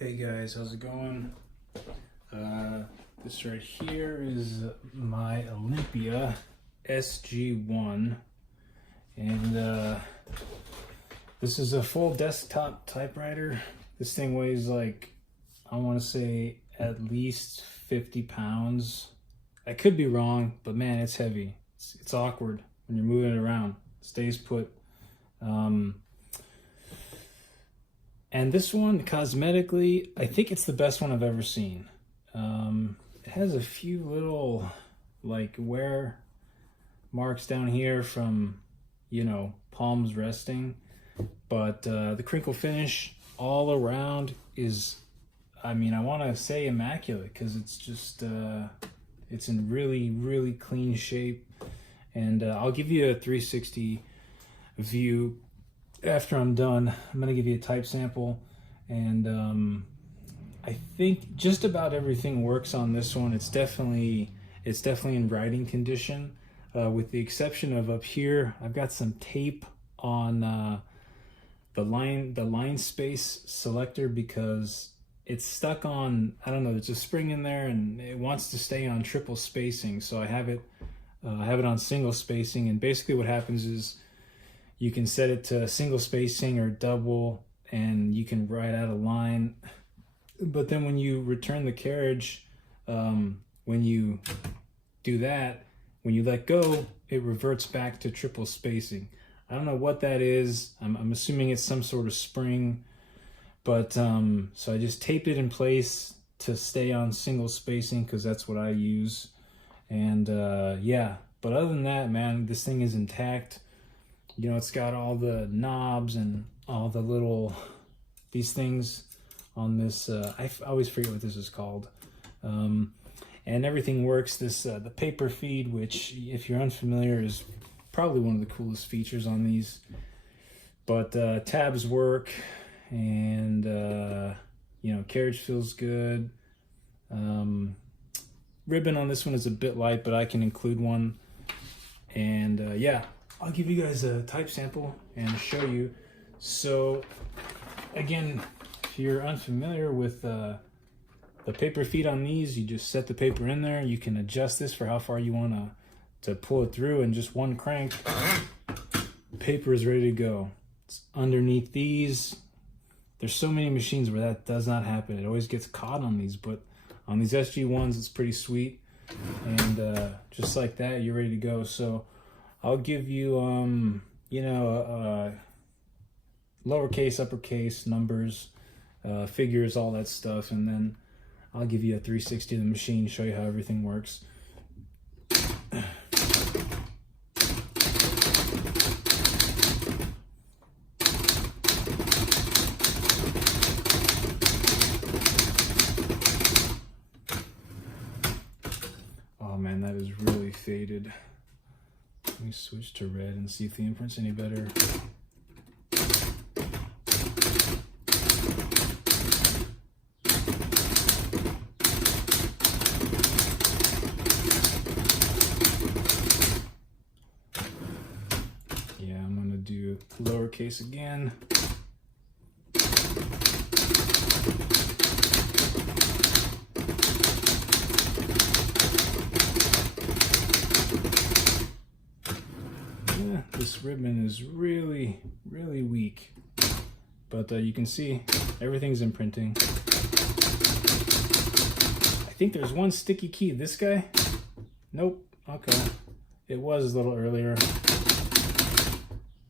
Hey guys, how's it going? This right here is my Olympia SG1, and this is a full desktop typewriter. This thing weighs like, I want to say at least 50 pounds. I could be wrong, but man, it's heavy. It's awkward when you're moving it around. It stays put. And this one, cosmetically, I think it's the best one I've ever seen. It has a few little, like, wear marks down here from, you know, palms resting. But the crinkle finish all around is, I mean, I want to say immaculate, because it's just, it's in really, really clean shape. And I'll give you a 360 view after I'm done. I'm gonna give you a type sample, and I think just about everything works on this one. It's definitely in writing condition, with the exception of up here. I've got some tape on the line space selector because it's stuck on, I don't know, there's a spring in there and it wants to stay on triple spacing, so I have it on single spacing. And basically what happens is you can set it to single spacing or double, and you can write out a line. But then when you return the carriage, when you do that, when you let go, it reverts back to triple spacing. I don't know what that is. I'm assuming it's some sort of spring. But so I just taped it in place to stay on single spacing because that's what I use. And yeah, but other than that, man, this thing is intact. You know, it's got all the knobs and all the little, these things on this, I always forget what this is called. And everything works. This, the paper feed, which if you're unfamiliar is probably one of the coolest features on these. But tabs work, and you know, carriage feels good. Ribbon on this one is a bit light, but I can include one. And yeah, I'll give you guys a type sample and show you. So again, if you're unfamiliar with the paper feed on these, you just set the paper in there. You can adjust this for how far you want to pull it through, and just one crank, paper is ready to go. It's underneath these. There's so many machines where that does not happen. It always gets caught on these, but on these SG1s, it's pretty sweet. And just like that, you're ready to go. So I'll give you, you know, lowercase, uppercase, numbers, figures, all that stuff. And then I'll give you a 360 of the machine, show you how everything works. Oh man, that is really faded. Let me switch to red and see if the imprint's any better. Yeah, I'm gonna do lowercase again. This ribbon is really, really weak, but you can see everything's imprinting. I think there's one sticky key. This guy? Nope. Okay. It was a little earlier,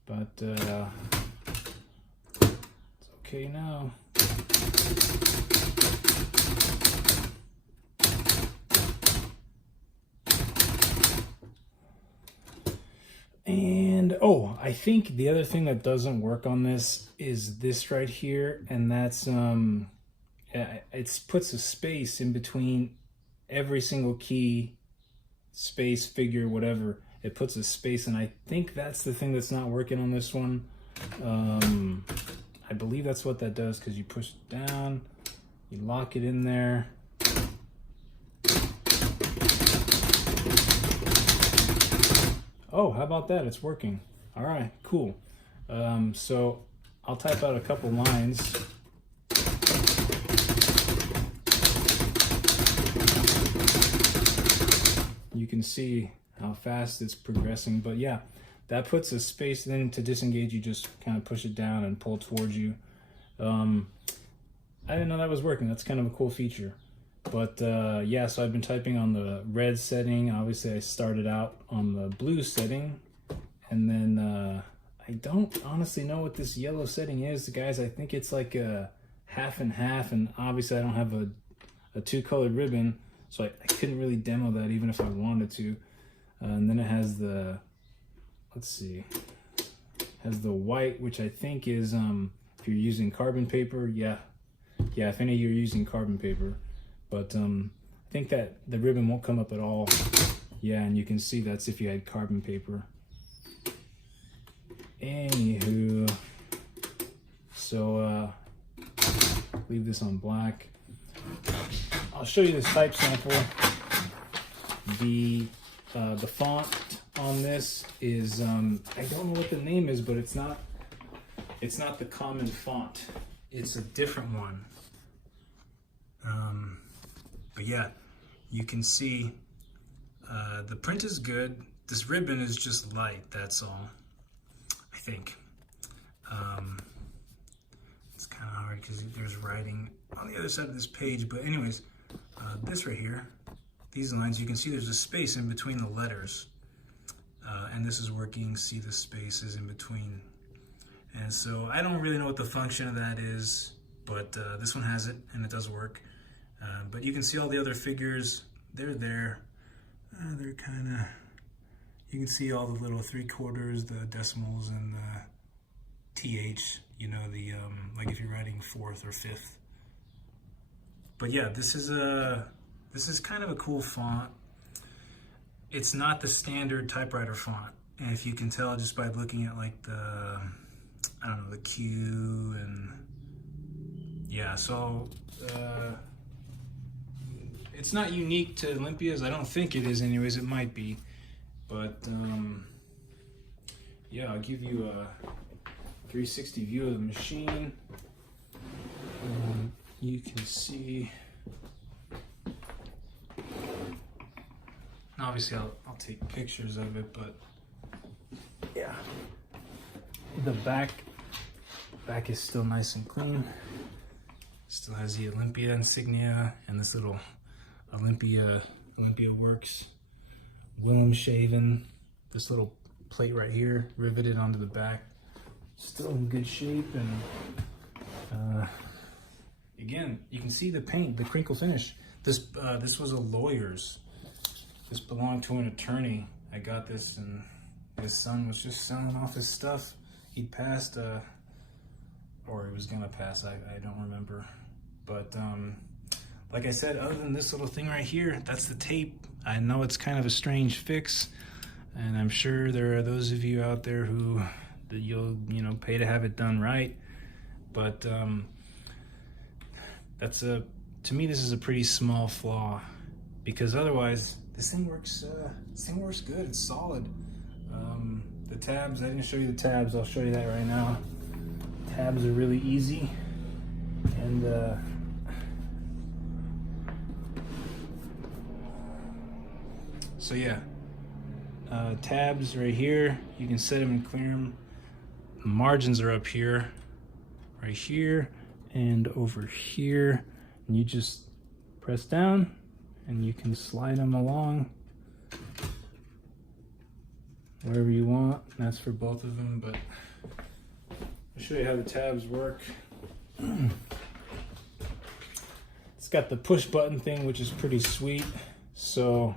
but it's okay now. And oh, I think the other thing that doesn't work on this is this right here, and that's it puts a space in between every single key, space, figure, whatever. It puts a space, and I think that's the thing that's not working on this one. I believe that's what that does, because you push it down, you lock it in there. Oh, how about that? It's working. All right, cool. So I'll type out a couple lines. can see how fast it's progressing. But yeah, that puts a space. Then to disengage, you just kind of push it down and pull towards you. I didn't know that was working. That's kind of a cool feature. But yeah, so I've been typing on the red setting. Obviously I started out on the blue setting, and then I don't honestly know what this yellow setting is, guys. I think it's like a half and half, and obviously I don't have a two-colored ribbon, so I couldn't really demo that even if I wanted to. And then it has the, let's see, has the white, which I think is if you're using carbon paper. Yeah, if any of you are using carbon paper. But I think that the ribbon won't come up at all. Yeah, and you can see that's if you had carbon paper. Anywho, so leave this on black. I'll show you this type sample. The font on this is I don't know what the name is, but it's not the common font. It's a different one. But yeah, you can see the print is good. This ribbon is just light, that's all, I think. It's kind of hard because there's writing on the other side of this page. But anyways, this right here, these lines, you can see there's a space in between the letters. And this is working, see the spaces in between. And so I don't really know what the function of that is, but this one has it and it does work. But you can see all the other figures, they're there. They're kind of, you can see all the little 3/4, the decimals, and the TH, you know, the like if you're writing 4th or 5th. But yeah, this is kind of a cool font. It's not the standard typewriter font, and if you can tell just by looking at like the, I don't know, the Q, and yeah, so it's not unique to Olympia's. I don't think it is anyways. It might be, but yeah, I'll give you a 360 view of the machine. You can see, obviously I'll take pictures of it, but yeah, the back is still nice and clean. Still has the Olympia insignia and this little Olympia Works Willem shaven. This little plate right here riveted onto the back, still in good shape. And again, you can see the paint, the crinkle finish. This was a lawyer's. This belonged to an attorney. I got this, and his son was just selling off his stuff. He'd passed, or he was gonna pass, I don't remember. But like I said, other than this little thing right here, that's the tape. I know it's kind of a strange fix, and I'm sure there are those of you out there who that you'll pay to have it done right. But to me, this is a pretty small flaw, because otherwise this thing works good. It's solid. The tabs, I didn't show you the tabs. I'll show you that right now. Tabs are really easy, and so yeah, tabs right here, you can set them and clear them. The margins are up here, right here, and over here, and you just press down and you can slide them along wherever you want. And that's for both of them, but I'll show you how the tabs work. It's got the push button thing, which is pretty sweet. So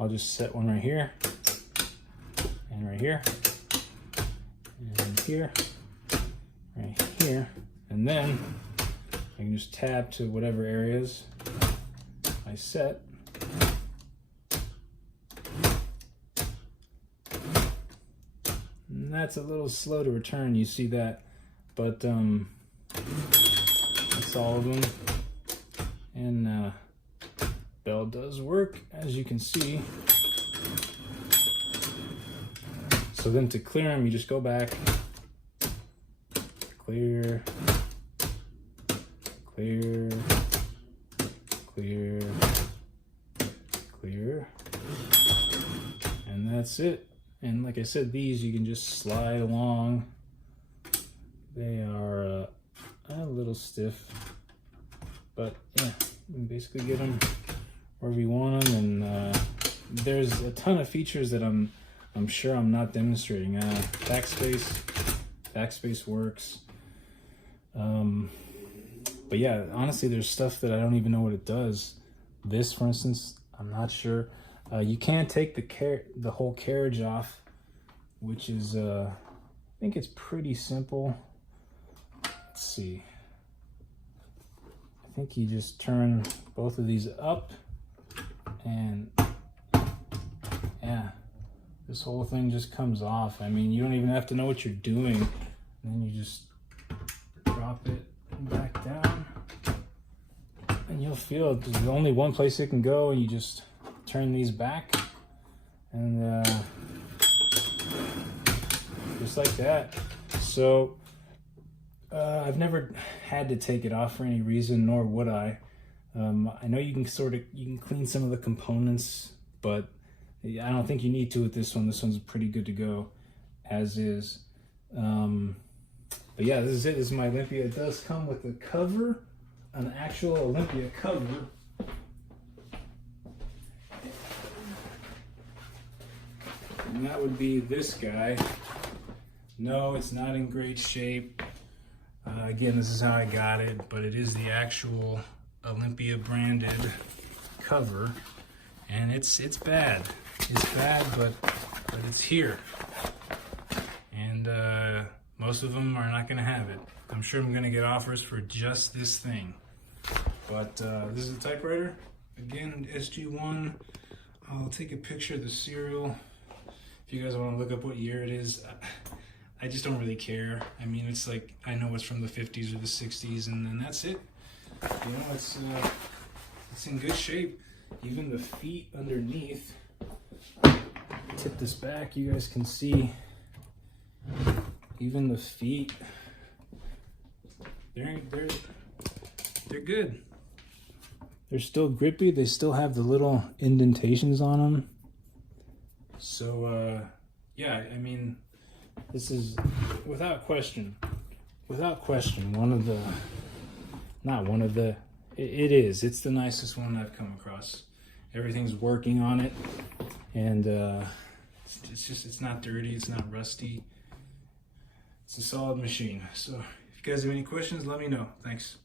I'll just set one right here, and right here, and here, right here, and then I can just tab to whatever areas I set. And that's a little slow to return, you see that, but that's all of them. And bell does work, as you can see. So then to clear them, you just go back, clear, clear, clear, clear, that's it. And like I said, these you can just slide along. They are a little stiff, but yeah, you can basically get them wherever you want them. And there's a ton of features that I'm sure I'm not demonstrating. Backspace works. But yeah, honestly, there's stuff that I don't even know what it does. This, for instance, I'm not sure. You can take the whole carriage off, which is I think it's pretty simple. Let's see. I think you just turn both of these up, and yeah, this whole thing just comes off. I mean, you don't even have to know what you're doing. And then you just drop it back down, and you'll feel it. There's only one place it can go, and you just turn these back, and just like that. So I've never had to take it off for any reason, nor would I. I know you can clean some of the components, but I don't think you need to with this one. This one's pretty good to go as is. But yeah, this is it. This is my Olympia. It does come with a cover, an actual Olympia cover. And that would be this guy. No, it's not in great shape. Again, this is how I got it, but it is the actual Olympia branded cover, and it's bad. It's bad, but it's here, and most of them are not going to have it. I'm sure I'm going to get offers for just this thing, but this is a typewriter. Again, SG-1. I'll take a picture of the serial if you guys want to look up what year it is. I just don't really care. I mean, it's like, I know it's from the 50s or the 60s, and then that's it. You know, it's in good shape. Even the feet underneath. Tip this back, you guys can see. Even the feet, they're good. They're still grippy. They still have the little indentations on them. So yeah, I mean, this is without question one of the, not one of the, it is, it's the nicest one I've come across. Everything's working on it, and it's not dirty, it's not rusty. It's a solid machine. So if you guys have any questions, let me know. Thanks.